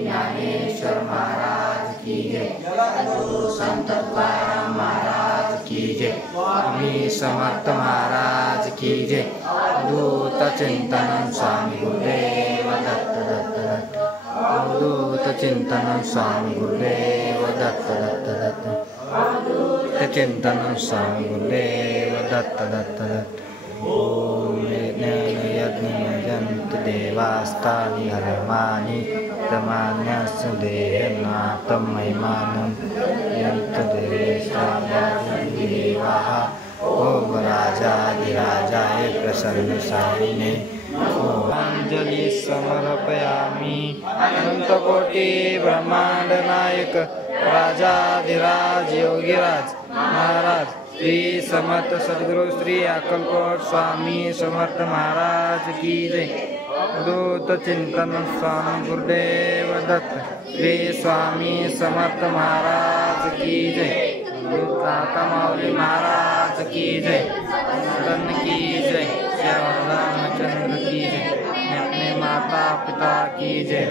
ज्ञानेश्वर महाराज की जय, संत तुकाराम महाराज की जय, स्वामी समर्थ महाराज की जय, अवधूत चिंतन स्वामी गुरुदेव दत्त दत्त दत्त, अवधूत चिंतन स्वामी गुरुदेव दत्त दत्त दत्त, अवधूत चिंतन स्वामी गुरुदेव दत्त दत्त दत्त। ओम यज्ञ देवास्तानि हरमानि तमान्यस्य देहनाथं महिमानं यन्तदेवाः। ओम राजाधिराजाय प्रसन्नसायिने अंजलि समर्पयामि। अनंतकोटि ब्रह्मांड नायक राजाधिराज योगीराज महाराज श्री समर्थ सद्गुरु श्री अक्कलकोट स्वामी समर्थ महाराज की जय, अवधूत चिंतन स्वामी गुरुदेव दत्त श्री स्वामी समर्थ महाराज की जय, काका मौली महाराज की जय, धन की जय, रामचंद्र की जय, अपने माता पिता की जय।